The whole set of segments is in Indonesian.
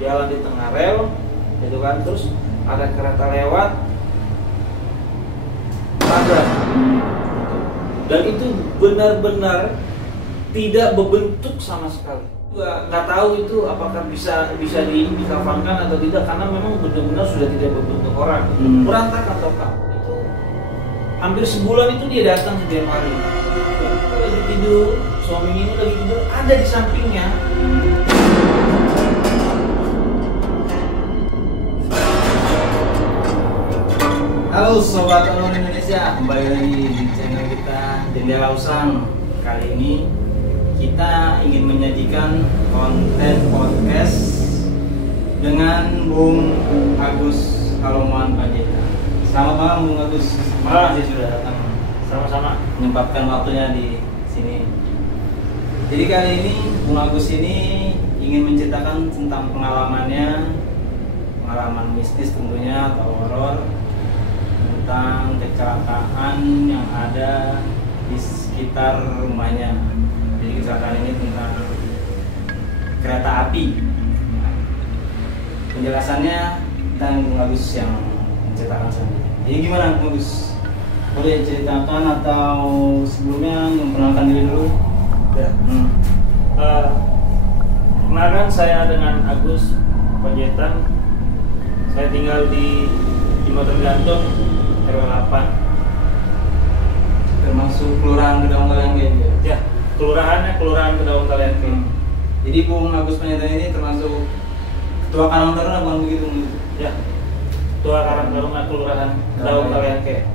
jalan di tengah rel, gitu kan, terus ada kereta lewat, tabrak, dan itu benar-benar tidak berbentuk sama sekali. Nggak tahu itu apakah bisa dikafankan atau tidak, karena memang benar-benar sudah tidak berbentuk orang. Berantakan total. Itu hampir sebulan itu dia datang setiap hari. Itu lagi tidur, suaminya ini lagi tidur, ada di sampingnya. Halo Sobat Honor Indonesia, kembali lagi di channel kita Jendela Usang. Kali ini kita ingin menyajikan konten podcast dengan Bung Agus Kaloman Panjaitan. Selamat malam Bung Agus. Terima kasih sudah datang. Sama-sama. Menyempatkan waktunya di sini. Jadi kali ini Bung Agus ini ingin menceritakan tentang pengalaman mistis tentunya atau horor, tentang kecelakaan yang ada di sekitar rumahnya. Jadi kecelakaan ini tentang kereta api. Penjelasannya dan Bung Agus yang menceritakan selanjutnya. Jadi gimana Bung Agus? Boleh ceritakan atau sebelumnya memperkenalkan diri dulu? Ya. Kemarin saya dengan Agus Panjaitan. Saya tinggal di Jembatan Gantung, RW 8. Termasuk Kelurahan Kedaung Kaliangke. Ya, kelurahannya Kelurahan Kedaung Kaliangke. Jadi Bung Agus Panjaitan ini termasuk Ketua Karang Taruna, bukan begitu? Ya, Ketua Karang Taruna Kelurahan Kedaung Kaliangke.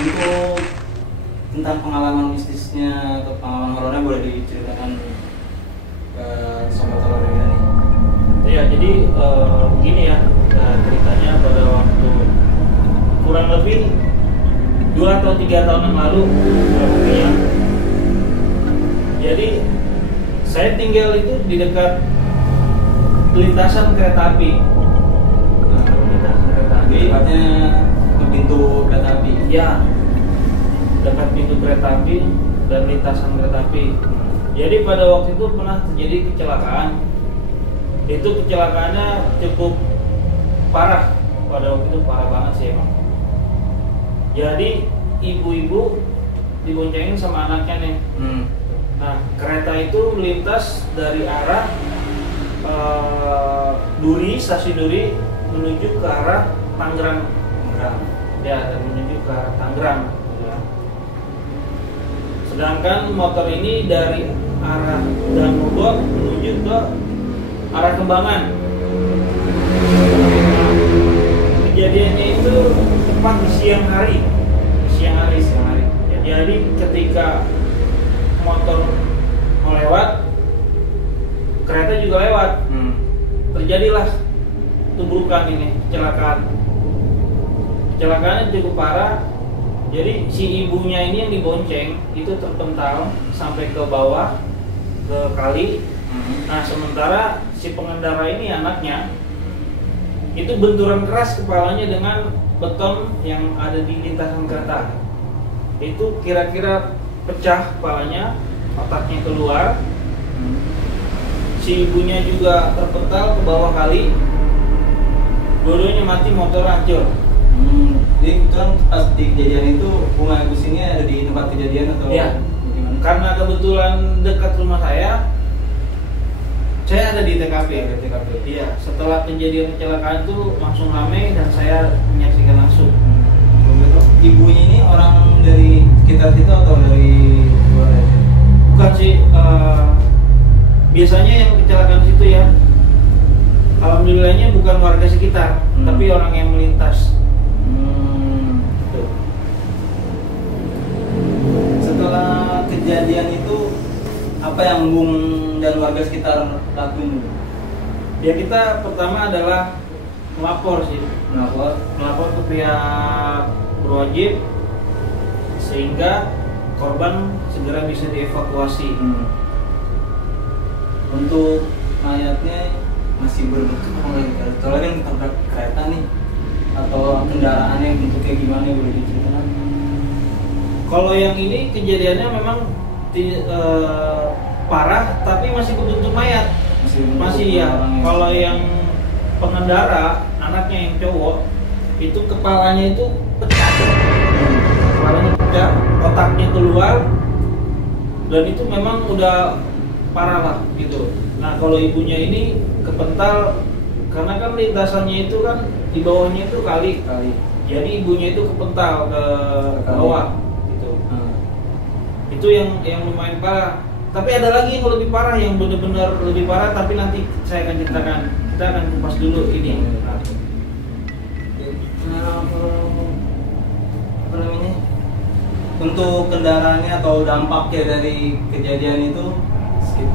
Untuk tentang pengalaman mistisnya atau pengalaman horornya boleh diceritakan ke Sobat Honor ini. Ya, jadi begini ya, ceritanya pada waktu kurang lebih 2 atau 3 tahun yang lalu, ya. Jadi saya tinggal itu di dekat lintasan kereta api. Lintasan kereta api. Tepatnya ke pintu kereta api. Ya, dekat pintu kereta api dan lintasan kereta api. Jadi pada waktu itu pernah terjadi kecelakaan. Itu kecelakaannya cukup parah. Pada waktu itu parah banget sih emang. Jadi ibu-ibu diboncengin sama anaknya nih. Nah, kereta itu melintas dari arah stasiun Duri menuju ke arah Tangerang. Ya, dan menuju ke arah Tangerang. Ya. Sedangkan motor ini dari arah Danmogot menuju ke arah Kembangan. Kejadiannya itu tepat di siang hari. Ya, jadi ketika motor mau lewat, kereta juga lewat. Terjadilah tuburukan ini, kecelakaannya cukup parah. Jadi si ibunya ini yang dibonceng itu terpental sampai ke bawah, ke kali. Nah, sementara si pengendara ini anaknya itu benturan keras kepalanya dengan beton yang ada di lintasan kereta. Itu kira-kira pecah kepalanya, otaknya keluar. Si ibunya juga terpental ke bawah kali. Dua-duanya mati, motor hancur. Jadi kebetulan pas di kejadian itu Bung Agus ini ada di tempat kejadian atau ya, gimana? Karena kebetulan dekat rumah saya ada di TKP. Iya, setelah kejadian kecelakaan itu langsung ramai dan saya menyaksikan langsung. Ibunya ini orang dari sekitar situ atau dari luar? Bukan sih, biasanya yang kecelakaan situ ya, alhamdulillahnya bukan warga sekitar, tapi orang yang melintas. Setelah kejadian itu apa yang Bung dan warga sekitar lakuin? Ya, kita pertama adalah melapor sih, melapor ke pihak berwajib sehingga korban segera bisa dievakuasi. Untuk Mayatnya masih berbentuk soalnya kan ketabrak kereta nih, atau kendaraannya bentuknya gimana, boleh diceritakan? kalau yang ini kejadiannya memang parah tapi masih berbentuk mayat. Masih ya. Kalau yang pengendara anaknya yang cowok itu kepalanya itu pecah. Kepalanya pecah, otaknya keluar, dan itu memang udah parah lah gitu. Nah kalau ibunya ini kepental karena kan lintasannya itu kan di bawahnya itu kali. Jadi ibunya itu kepental ke bawah gitu. Itu yang lumayan parah. Tapi ada lagi yang lebih parah, yang benar-benar lebih parah, tapi nanti saya akan ceritakan. Kita akan kupas dulu ini. Apa namanya? Untuk kendaraannya atau dampaknya dari kejadian itu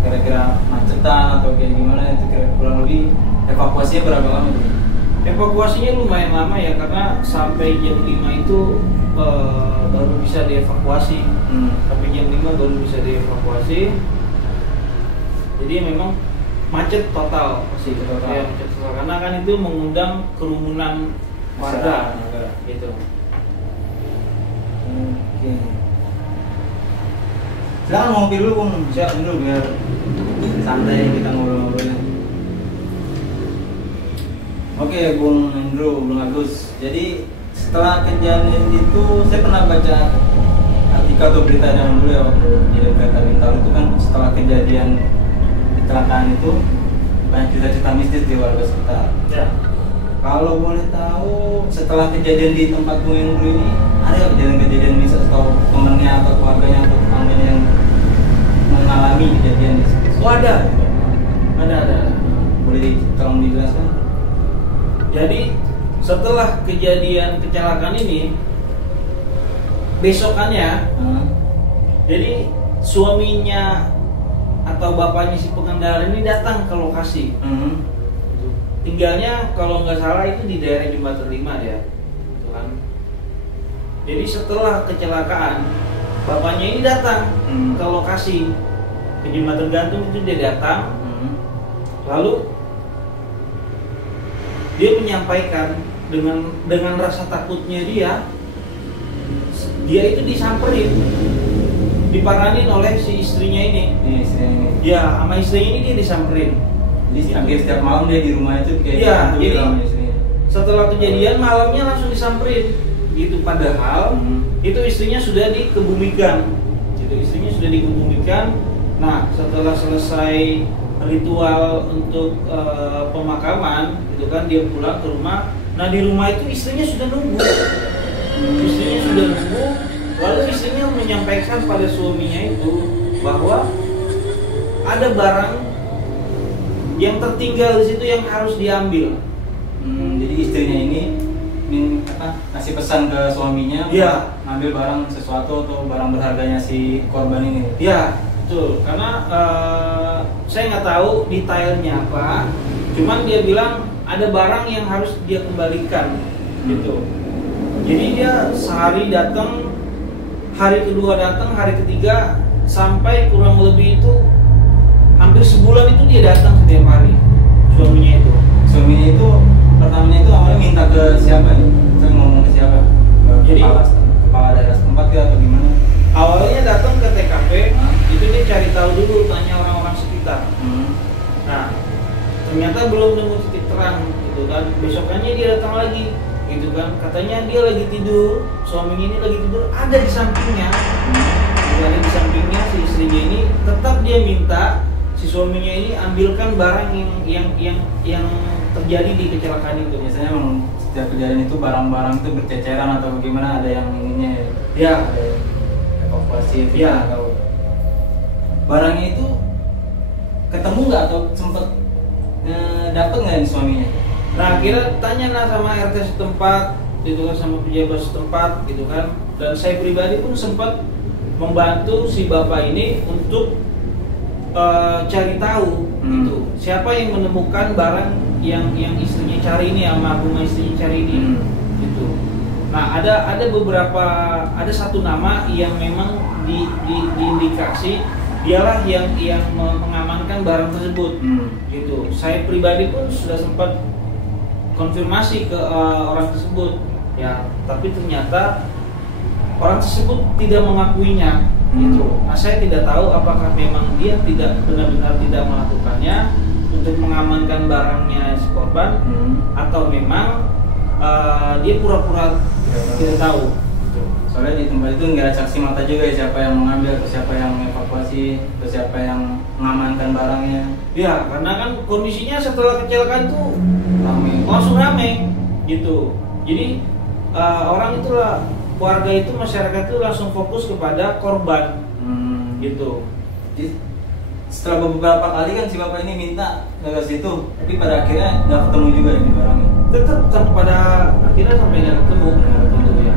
kira-kira macetan atau kayak gimana itu kurang lebih evakuasinya berapa lama tuh? Evakuasinya lumayan lama ya, karena sampai jam 5 itu baru bisa dievakuasi. Sampai jam 5 baru bisa dievakuasi. Jadi memang macet total pasti total. Ya, macet total karena kan itu mengundang kerumunan warga gitu. Oke. Silakan ngopi dulu Bung, siapin dulu biar santai kita ngobrol-ngobrolnya. Oke Bung Andrew, Bung Agus. Jadi setelah kejadian itu saya pernah baca artikel atau berita yang dulu ya waktu di Kereta Bintaro itu kan setelah kejadian kecelakaan itu banyak cerita-cerita mistis di warga sekitar. Ya. Kalau boleh tahu setelah kejadian di tempat Bung Andrew ini ada kejadian-kejadian mistis atau temennya atau keluarganya atau tetangganya yang mengalami kejadian di situ? Oh ada. Boleh tolong dijelaskan? Jadi setelah kejadian kecelakaan ini, besokannya, jadi suaminya atau bapaknya si pengendara ini datang ke lokasi. Tinggalnya kalau nggak salah itu di daerah Jembatan 5 dia, gitu kan. Jadi setelah kecelakaan, bapaknya ini datang ke lokasi ke Jembatan Gantung itu dia datang, lalu dia menyampaikan dengan rasa takutnya dia itu disamperin, diparanin oleh si istrinya ini. Ya, sama istrinya ini dia disamperin. Jadi hampir setiap malam dia di rumah itu kayak ya, gitu sama istrinya. Setelah kejadian malamnya langsung disamperin. Gitu padahal itu istrinya sudah dikebumikan. Nah, setelah selesai ritual untuk pemakaman, gitu kan, dia pulang ke rumah. Nah di rumah itu istrinya sudah nunggu. Lalu istrinya menyampaikan pada suaminya itu bahwa ada barang yang tertinggal di situ yang harus diambil. Jadi istrinya ini kasih pesan ke suaminya, ngambil barang sesuatu atau barang berharganya si korban ini. Ya, betul. Karena saya nggak tahu detailnya apa. Cuman dia bilang ada barang yang harus dia kembalikan, gitu. Jadi dia sehari datang, hari kedua datang, hari ketiga sampai kurang lebih itu hampir sebulan itu dia datang setiap hari. Suaminya itu pertamanya itu awalnya minta ke siapa nih? Saya ngomong ke siapa? Jadi kepala daerah setempat ya atau gimana? Awalnya datang ke TKP, itu dia cari tahu dulu, tanya orang-orang sekitar. Nah, ternyata belum nemu titik terang, gitu kan. Besokannya dia datang lagi, gitu kan. Katanya dia lagi tidur, suaminya ini lagi tidur, ada di sampingnya. Ada di sampingnya si istrinya ini, tetap dia minta si suaminya ini ambilkan barang yang terjadi di kecelakaan itu. Biasanya memang setiap kejadian itu barang-barang itu berceceran atau bagaimana, ada yang ininya ya. Ada evakuasi ya. Atau barangnya itu ketemu nggak atau sempet dapet nggak nih suaminya? Nah, kira tanya lah sama RT setempat, gitu kan, sama pejabat setempat, gitu kan. Dan saya pribadi pun sempat membantu si bapak ini untuk cari tahu, gitu, siapa yang menemukan barang yang istrinya cari ini, almarhumah istrinya cari ini, gitu. Nah, ada beberapa, ada satu nama yang memang diindikasi dialah yang mengamankan barang tersebut, gitu. Saya pribadi pun sudah sempat konfirmasi ke orang tersebut, ya, tapi ternyata orang tersebut tidak mengakuinya, gitu. Nah saya tidak tahu apakah memang dia tidak benar-benar tidak melakukannya untuk mengamankan barangnya si korban, atau memang dia pura-pura tidak tahu. Soalnya di tempat itu nggak ada saksi mata juga ya, siapa yang mengambil, atau siapa yang mengevakuasi, atau siapa yang mengamankan barangnya. Ya, karena kan kondisinya setelah kecelakaan tuh langsung rame gitu. Jadi orang itulah, warga itu, masyarakat itu langsung fokus kepada korban gitu. Jadi, setelah beberapa kali kan si bapak ini minta ke situ, tapi pada akhirnya nggak ketemu juga ini barangnya. Tetap pada akhirnya sampai nggak ketemu ya.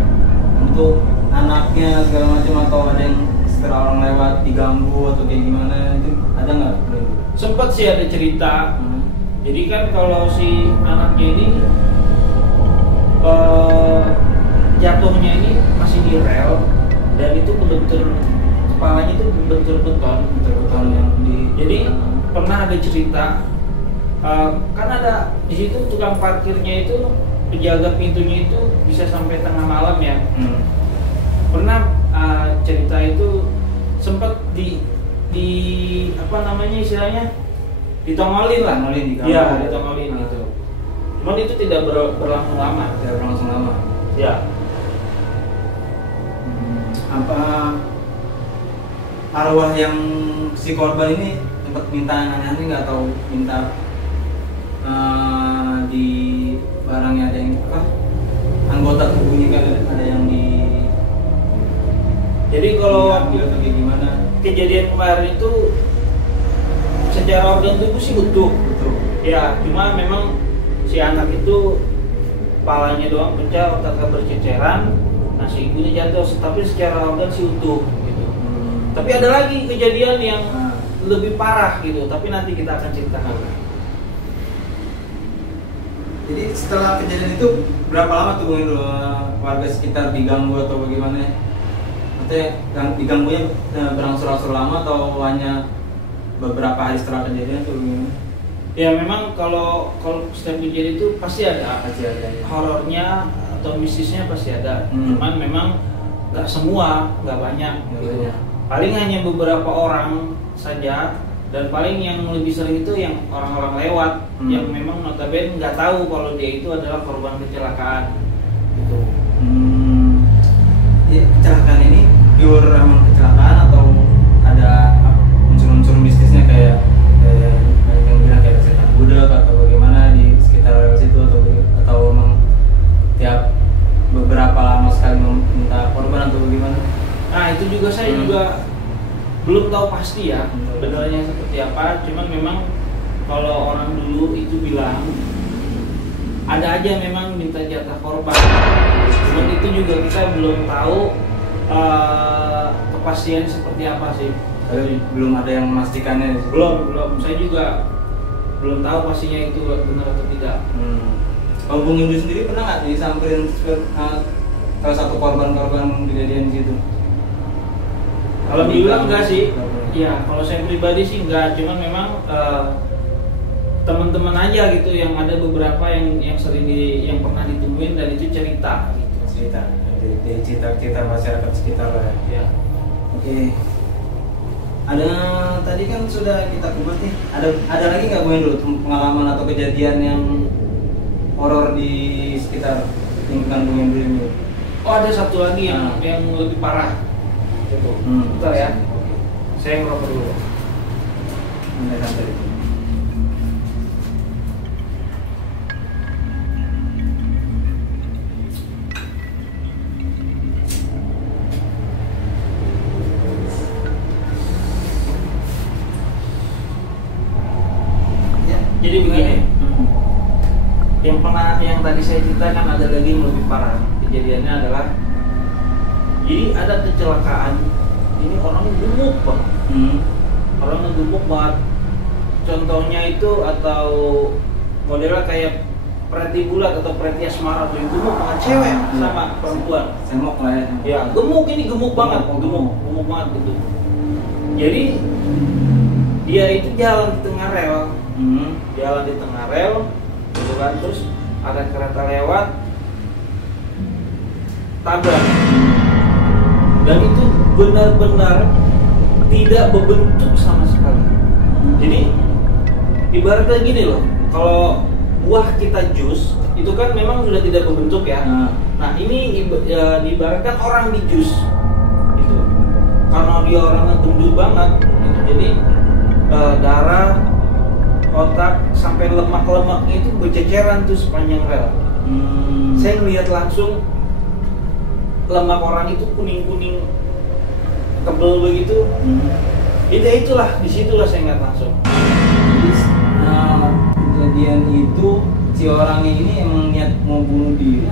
Untuk anaknya segala macam, atau ada yang setelah orang lewat diganggu atau kayak gimana, itu ada nggak? Sempat sih ada cerita. Jadi kan kalau si anaknya ini jatuhnya ini masih di rel, dan itu betul-betul kepalanya itu betul beton yang di. Jadi pernah ada cerita, kan ada di situ tukang parkirnya itu, penjaga pintunya itu bisa sampai tengah malam ya. Pernah cerita itu sempat di apa namanya istilahnya, ditongolin lah. Iya, ditongolin gitu. Cuman itu tidak berlangsung lama. Ya. Apa arwah yang si korban ini sempat minta aneh-aneh nggak, atau minta di barangnya ada yang apa, anggota tubuhnya kan ada yang di. Jadi kalau diambil atau kayak gimana? Kejadian kemarin itu secara organ tubuh sih utuh. Ya, cuma memang si anak itu kepalanya doang pecah, otaknya berceceran. Nah si ibunya jatuh, tapi secara organ sih utuh gitu. Tapi ada lagi kejadian yang lebih parah gitu, tapi nanti kita akan ceritakan. Jadi setelah kejadian itu berapa lama tuh Bung Indro, warga sekitar diganggu atau bagaimana? Maksudnya diganggunya berangsur-angsur lama atau hanya beberapa hari setelah kejadian tuh gimana? Ya memang kalau setiap kejadian itu pasti ada horornya atau mistisnya, pasti ada. Cuman memang nggak semua, nggak banyak gitu. Paling hanya beberapa orang saja, dan paling yang lebih sering itu yang orang-orang lewat yang memang notabene nggak tahu kalau dia itu adalah korban kecelakaan gitu. Ya, kecelakaan ini pure emang kecelakaan atau ada unsur-unsur mistisnya kayak yang bilang kayak setan budak atau bagaimana di sekitar situ, atau memang tiap beberapa lama sekali meminta korban atau bagaimana? Nah itu juga saya juga belum tahu pasti ya benarnya seperti apa. Cuman memang kalau orang dulu itu bilang ada aja memang minta jatah korban. Cuman itu juga kita belum tahu kepastian seperti apa sih. Belum ada yang memastikannya. Belum. Saya juga belum tahu pastinya itu benar atau tidak. Kalau Bung Indro sendiri pernah nggak disamperin salah satu korban kejadian gitu? Kalau dibilang enggak sih. Ya, kalau saya pribadi sih enggak. Cuman memang teman-teman aja gitu yang ada beberapa yang sering yang pernah ditemuin dan itu cerita gitu. Cerita masyarakat sekitar lah ya. Oke. Ada tadi kan sudah kita kupas nih. Ada lagi nggak Bung Indro pengalaman atau kejadian yang horor di sekitar lingkungan Bung Indro ini? Oh, ada satu lagi yang lebih parah. Gitu. Bentar ya. Saya ngerokok dulu. Santai. Jadi begini, yang tadi saya ceritakan ada lagi yang lebih parah. Kejadiannya adalah, jadi ada kecelakaan. Ini orang gemuk banget. Orang gemuk banget. Contohnya itu atau modelnya kayak Preti Bulat atau Preti Asmara tuh, gemuk banget, cewek sama perempuan. Semok lah ya. Ya, gemuk banget, gemuk banget gitu. Jadi dia itu jalan di tengah rel. Jalan di tengah rel gitu kan, terus ada kereta lewat, tabrak, dan itu benar-benar tidak berbentuk sama sekali. Jadi ibaratnya gini loh, kalau buah kita jus itu kan memang sudah tidak berbentuk ya. Nah ini diibaratkan orang di jus gitu, karena dia orangnya gendut banget gitu. Jadi darah, otak sampai lemak-lemaknya itu berceceran tuh sepanjang rel. Saya ngelihat langsung lemak orang itu kuning-kuning tebel begitu. Itulah disitulah saya ngeliat langsung. Jadi kejadian itu si orangnya ini emang niat mau bunuh diri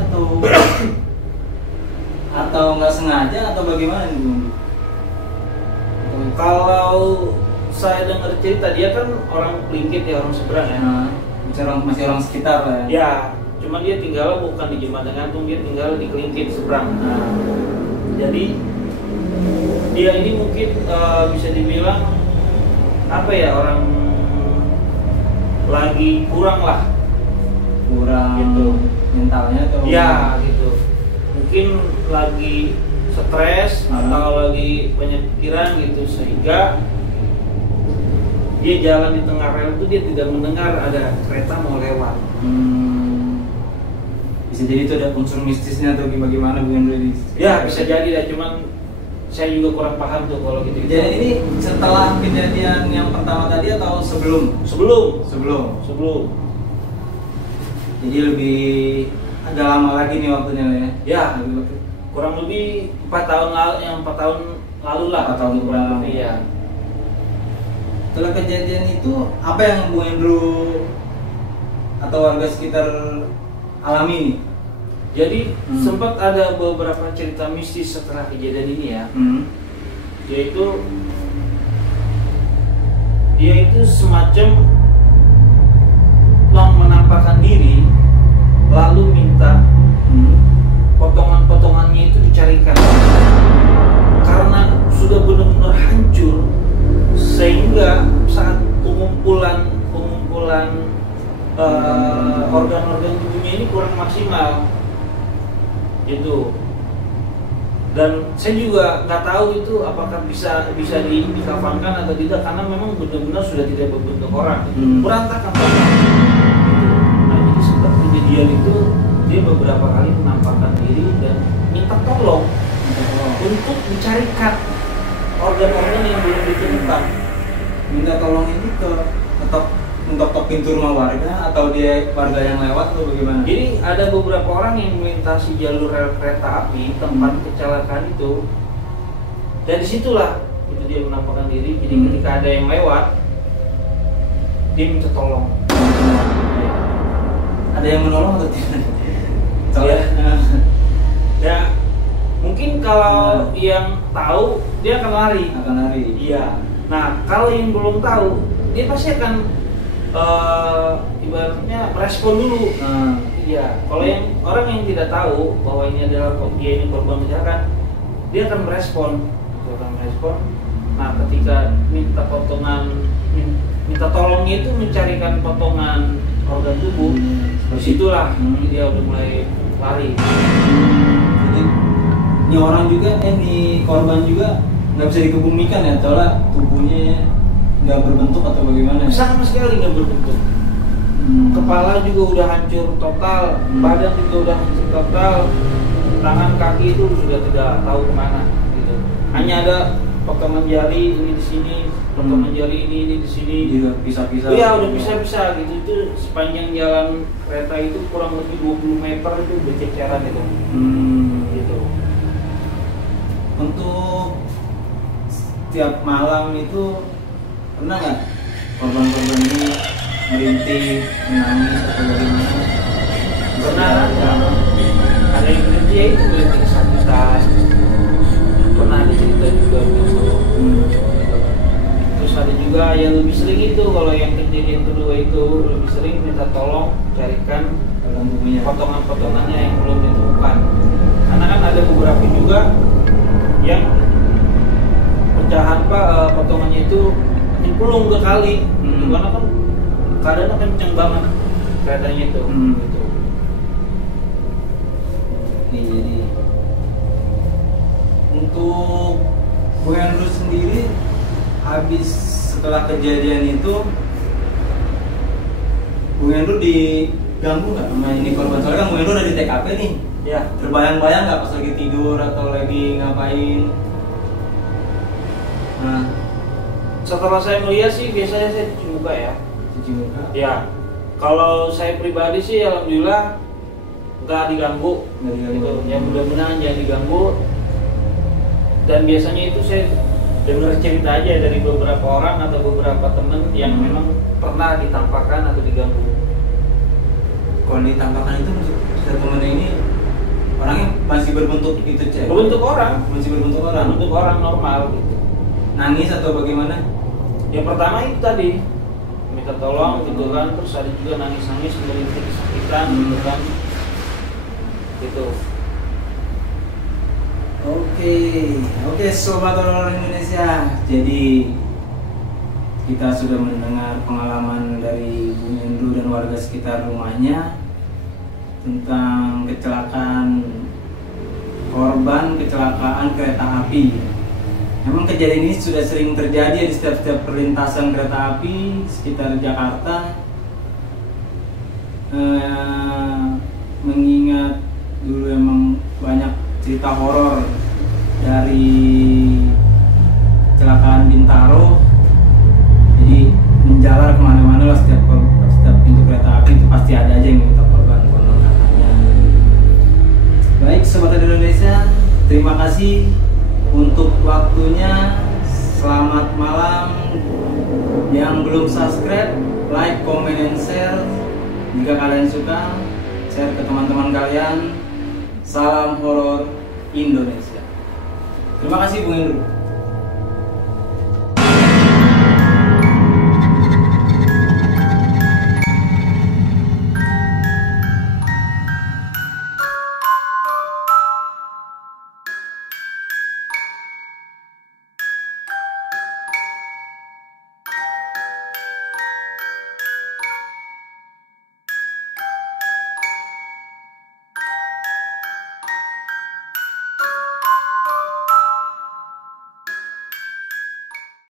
atau nggak sengaja atau bagaimana nih? Kalau saya dengar cerita, dia kan orang Pelingkit ya, orang seberang ya. Masih orang sekitar lah ya. Ya, cuman dia tinggal bukan di Jembatan Gantung, dia tinggal di Kelingkit seberang. Jadi dia ini mungkin bisa dibilang apa ya, orang lagi kurang gitu mentalnya atau ya gitu, mungkin lagi stres atau lagi banyak pikiran gitu, sehingga dia jalan di tengah rel itu dia tidak mendengar ada kereta mau lewat. Bisa jadi itu ada unsur mistisnya atau bagaimana bukan dari ya bisa jadi ya, cuman saya juga kurang paham tuh kalau gitu. Jadi ini setelah kejadian yang pertama tadi atau sebelum? Sebelum. Jadi lebih agak lama lagi nih waktunya ya? Ya, kurang lebih 4 tahun lalu lah. 4 tahun kurang lebih ya. Setelah kejadian itu apa yang Bu Hendro atau warga sekitar alami nih? Jadi sempat ada beberapa cerita mistis setelah kejadian ini ya. Yaitu dia itu semacam menampakkan diri lalu minta potongan-potongannya itu dicarikan, karena sudah benar-benar hancur sehingga saat pengumpulan organ-organ tubuhnya ini kurang maksimal gitu. Dan saya juga nggak tahu itu apakah bisa dikafankan atau tidak, karena memang benar-benar sudah tidak berbentuk orang, berantakan banget. Nah jadi setelah kejadian itu dia beberapa kali menampakkan diri dan minta tolong untuk dicarikan organ-organ yang belum ditemukan. Minta tolong ini tetap untuk pintu rumah warga atau dia warga yang lewat atau bagaimana? Jadi ada beberapa orang yang melintasi jalur rel kereta api tempat kecelakaan itu, dan disitulah itu dia menampakkan diri. Jadi ketika ada yang lewat, dia minta tolong. Ada yang menolong atau tidak? Ya, mungkin kalau yang tahu dia akan lari. Iya. Nah kalau yang belum tahu, dia pasti akan ibaratnya merespon dulu. Iya. Kalau yang orang yang tidak tahu bahwa ini adalah dia ini korban kecelakaan, dia akan merespon. Nah ketika minta tolongnya itu mencarikan potongan organ tubuh, disitulah dia udah mulai lari. Jadi ini orang juga, ini korban juga nggak bisa dikebumikan ya, soalnya tubuhnya nggak berbentuk atau bagaimana? Sama sekali nggak berbentuk. Kepala juga udah hancur total, badan juga udah hancur total, tangan kaki itu sudah tidak tahu kemana gitu. Hanya ada potongan jari ini di sini, potongan jari ini di sini. Udah pisah-pisah. Iya udah pisah-pisah gitu. Itu sepanjang jalan kereta itu kurang lebih 20 meter itu berceceran gitu. Gitu. Untuk setiap malam itu pernah nggak korban-korban ini merintih, menangis atau bagaimana? Pernah ada yang kerja itu berhenti kesakitan. Pernah ada cerita juga gitu. Terus ada juga yang lebih sering itu, kalau yang kejadian kedua itu lebih sering minta tolong carikan potongan-potongannya yang belum ditemukan. Karena kan ada beberapa juga yang pecahan potongannya itu dipulung ke kali, karena kan keadaannya kenceng banget keretanya itu. Gitu. Jadi untuk Bung Andrew sendiri habis setelah kejadian itu, Bung Andrew diganggu nggak sama ini korban? Soalnya kan Bung Andrew ada di TKP nih. Ya. Terbayang-bayang nggak pas lagi tidur atau lagi ngapain? Nah, Setelah saya melihat sih biasanya saya cuci muka ya. cuci muka. Ya. Kalau saya pribadi sih alhamdulillah nggak diganggu. Nggak diganggu. Gitu. Ya mudah-mudahan jangan diganggu. Dan biasanya itu saya dengar cerita aja dari beberapa orang atau beberapa teman yang memang pernah ditampakkan atau diganggu. Kalau ditampakkan itu maksud temennya ini orangnya masih berbentuk itu cewek? Berbentuk orang. Masih berbentuk orang? Berbentuk orang normal gitu. Nangis atau bagaimana? Yang pertama itu tadi minta tolong gitu kan, terus ada juga nangis-nangis merintih kesakitan gitu kan. Gitu. Oke, sobat horor Indonesia. Jadi kita sudah mendengar pengalaman dari Bung Andrew dan warga sekitar rumahnya tentang korban kecelakaan kereta api. Memang kejadian ini sudah sering terjadi di setiap perlintasan kereta api sekitar Jakarta. Mengingat dulu emang banyak cerita horor dari kecelakaan Bintaro, jadi menjalar kemana-mana lah setiap pintu kereta api itu pasti ada aja yang minta korban konon katanya. Baik sobat Indonesia, terima kasih untuk waktunya. Selamat malam. Yang belum subscribe, like, comment, and share. Jika kalian suka, share ke teman-teman kalian. Salam horor Indonesia. Terima kasih Bung Andrew.